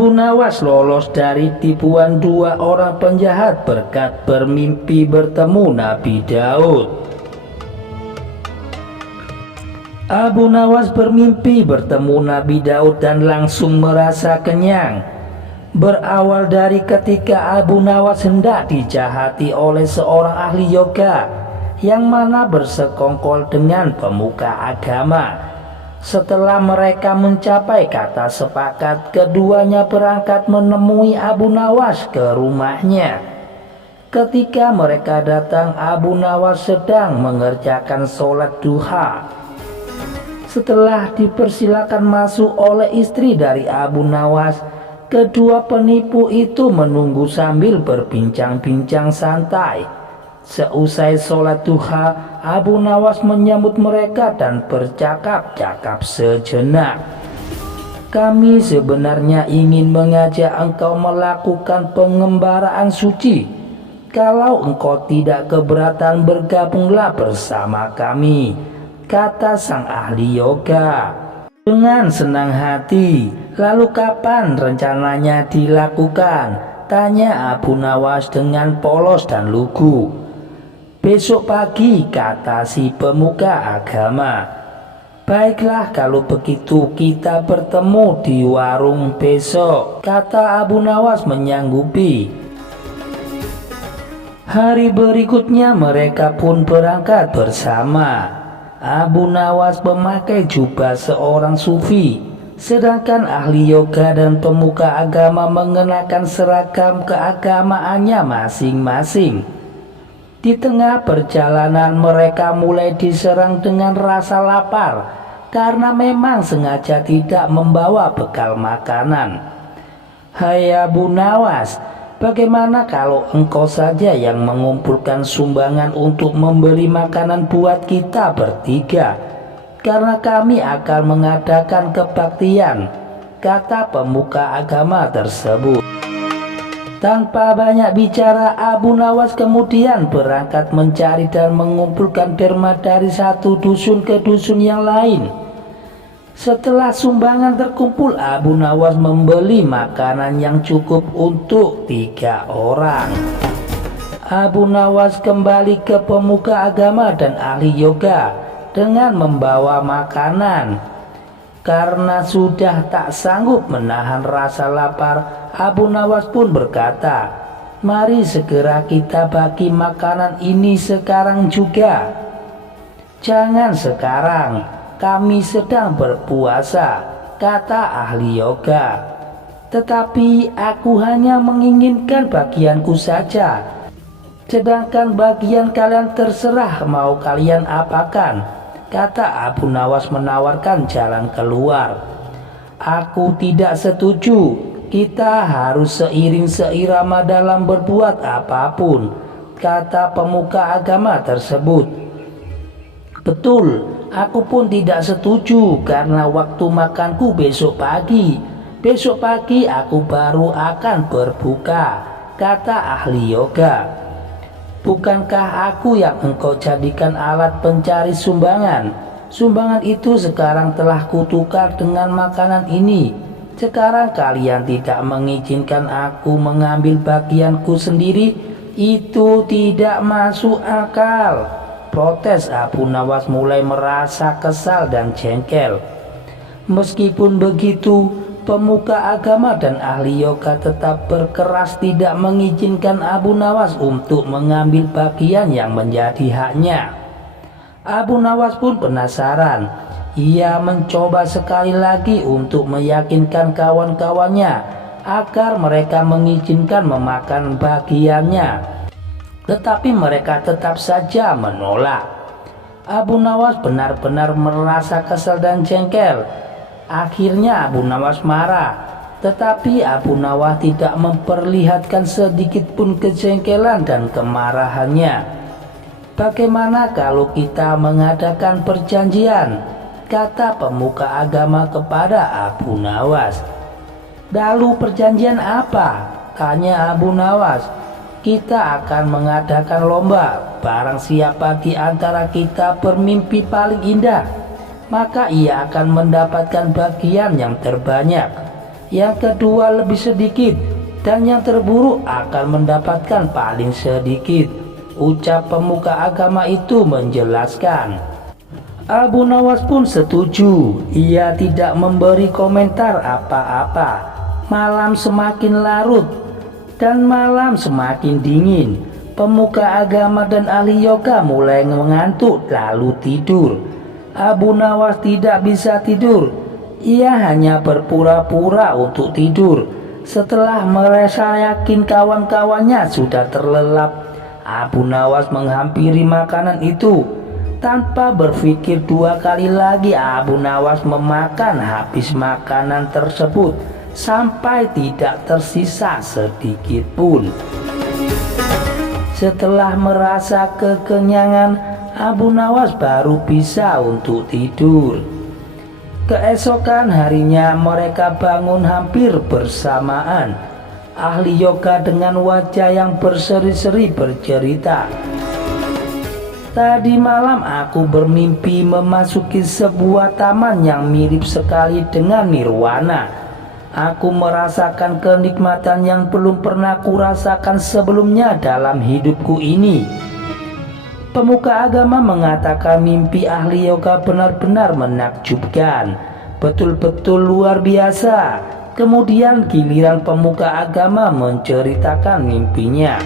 Abu Nawas lolos dari tipuan dua orang penjahat berkat bermimpi bertemu Nabi Daud. Abu Nawas bermimpi bertemu Nabi Daud dan langsung merasa kenyang. Berawal dari ketika Abu Nawas hendak dijahati oleh seorang ahli yoga yang mana bersekongkol dengan pemuka agama. Setelah mereka mencapai kata sepakat, keduanya berangkat menemui Abu Nawas ke rumahnya. Ketika mereka datang, Abu Nawas sedang mengerjakan sholat duha. Setelah dipersilakan masuk oleh istri dari Abu Nawas, kedua penipu itu menunggu sambil berbincang-bincang santai. Seusai sholat duha, Abu Nawas menyambut mereka dan bercakap-cakap sejenak. Kami sebenarnya ingin mengajak engkau melakukan pengembaraan suci. Kalau engkau tidak keberatan, bergabunglah bersama kami, kata sang ahli yoga. Dengan senang hati. Lalu kapan rencananya dilakukan? Tanya Abu Nawas dengan polos dan lugu. Besok pagi, kata si pemuka agama. Baiklah, kalau begitu kita bertemu di warung besok, kata Abu Nawas menyanggupi. Hari berikutnya mereka pun berangkat bersama. Abu Nawas memakai jubah seorang sufi, sedangkan ahli yoga dan pemuka agama mengenakan seragam keagamaannya masing-masing. Di tengah perjalanan mereka mulai diserang dengan rasa lapar karena memang sengaja tidak membawa bekal makanan. Hai Abu Nawas, bagaimana kalau engkau saja yang mengumpulkan sumbangan untuk membeli makanan buat kita bertiga? Karena kami akan mengadakan kebaktian, kata pemuka agama tersebut. Tanpa banyak bicara, Abu Nawas kemudian berangkat mencari dan mengumpulkan derma dari satu dusun ke dusun yang lain. Setelah sumbangan terkumpul, Abu Nawas membeli makanan yang cukup untuk 3 orang. Abu Nawas kembali ke pemuka agama dan ahli yoga dengan membawa makanan. Karena sudah tak sanggup menahan rasa lapar, Abu Nawas pun berkata, mari segera kita bagi makanan ini sekarang juga. Jangan sekarang, kami sedang berpuasa, kata ahli yoga. Tetapi aku hanya menginginkan bagianku saja, sedangkan bagian kalian terserah mau kalian apakan, kata Abu Nawas menawarkan jalan keluar. Aku tidak setuju, kita harus seiring seirama dalam berbuat apapun, kata pemuka agama tersebut. Betul, aku pun tidak setuju karena waktu makanku besok pagi. Besok pagi aku baru akan berbuka, kata ahli yoga. Bukankah aku yang engkau jadikan alat pencari sumbangan? Sumbangan itu sekarang telah kutukar dengan makanan ini. Sekarang kalian tidak mengizinkan aku mengambil bagianku sendiri. Itu tidak masuk akal, protes Abu Nawas mulai merasa kesal dan jengkel. Meskipun begitu, pemuka agama dan ahli yoga tetap berkeras tidak mengizinkan Abu Nawas untuk mengambil bagian yang menjadi haknya. Abu Nawas pun penasaran. Ia mencoba sekali lagi untuk meyakinkan kawan-kawannya agar mereka mengizinkan memakan bagiannya. Tetapi mereka tetap saja menolak. Abu Nawas benar-benar merasa kesal dan jengkel. Akhirnya Abu Nawas marah, tetapi Abu Nawas tidak memperlihatkan sedikit pun kejengkelan dan kemarahannya. Bagaimana kalau kita mengadakan perjanjian, kata pemuka agama kepada Abu Nawas. Lalu perjanjian apa? Tanya Abu Nawas. Kita akan mengadakan lomba, barang siapa di antara kita bermimpi paling indah, maka ia akan mendapatkan bagian yang terbanyak. yang kedua lebih sedikit, dan yang terburuk akan mendapatkan paling sedikit. Ucap pemuka agama itu menjelaskan. Abu Nawas pun setuju. Ia tidak memberi komentar apa-apa. Malam semakin larut dan malam semakin dingin. Pemuka agama dan ahli yoga mulai mengantuk lalu tidur. Abu Nawas tidak bisa tidur. Ia hanya berpura-pura untuk tidur. Setelah merasa yakin kawan-kawannya sudah terlelap, Abu Nawas menghampiri makanan itu. Tanpa berpikir dua kali lagi, Abu Nawas memakan habis makanan tersebut sampai tidak tersisa sedikit pun. Setelah merasa kekenyangan, Abu Nawas baru bisa untuk tidur. Keesokan harinya mereka bangun hampir bersamaan. Ahli yoga dengan wajah yang berseri-seri bercerita. Tadi malam aku bermimpi memasuki sebuah taman yang mirip sekali dengan nirwana. Aku merasakan kenikmatan yang belum pernah kurasakan sebelumnya dalam hidupku ini. Pemuka agama mengatakan mimpi ahli yoga benar-benar menakjubkan, betul-betul luar biasa. Kemudian giliran pemuka agama menceritakan mimpinya.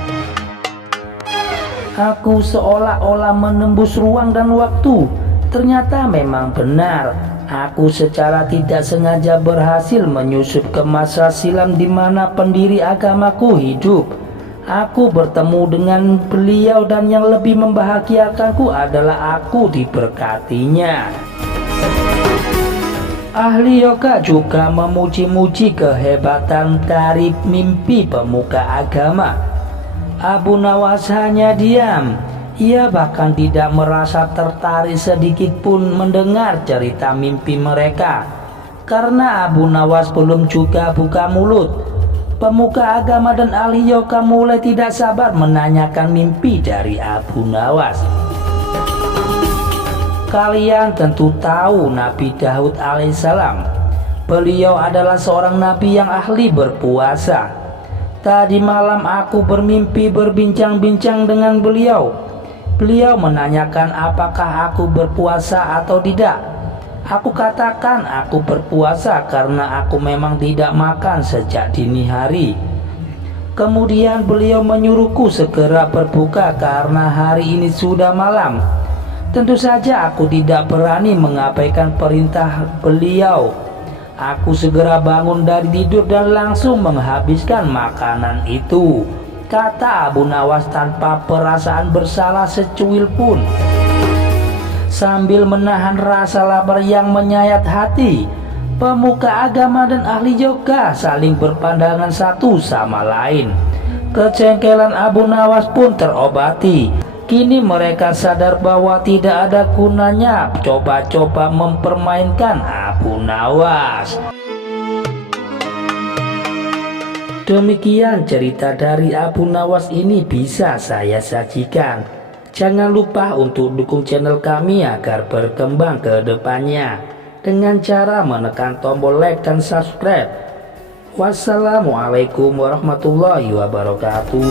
Aku seolah-olah menembus ruang dan waktu. Ternyata memang benar. Aku secara tidak sengaja berhasil menyusup ke masa silam di mana pendiri agamaku hidup. Aku bertemu dengan beliau dan yang lebih membahagiakanku adalah aku diberkatinya. Ahli yoga juga memuji-muji kehebatan dari mimpi pemuka agama. Abu Nawas hanya diam. Ia bahkan tidak merasa tertarik sedikit pun mendengar cerita mimpi mereka. Karena Abu Nawas belum juga buka mulut. Pemuka agama dan ahli yoga mulai tidak sabar menanyakan mimpi dari Abu Nawas. Kalian tentu tahu Nabi Daud alaihissalam. Beliau adalah seorang nabi yang ahli berpuasa. Tadi malam aku bermimpi berbincang-bincang dengan beliau. Beliau menanyakan apakah aku berpuasa atau tidak. Aku katakan aku berpuasa karena aku memang tidak makan sejak dini hari. Kemudian beliau menyuruhku segera berbuka karena hari ini sudah malam. Tentu saja aku tidak berani mengabaikan perintah beliau. Aku segera bangun dari tidur dan langsung menghabiskan makanan itu, kata Abu Nawas tanpa perasaan bersalah secuil pun. Sambil menahan rasa lapar yang menyayat hati, pemuka agama dan ahli yoga saling berpandangan satu sama lain. Kejengkelan Abu Nawas pun terobati. Kini mereka sadar bahwa tidak ada gunanya coba-coba mempermainkan Abu Nawas. Demikian cerita dari Abu Nawas ini bisa saya sajikan. Jangan lupa untuk dukung channel kami agar berkembang ke depannya dengan cara menekan tombol like dan subscribe. Wassalamualaikum warahmatullahi wabarakatuh.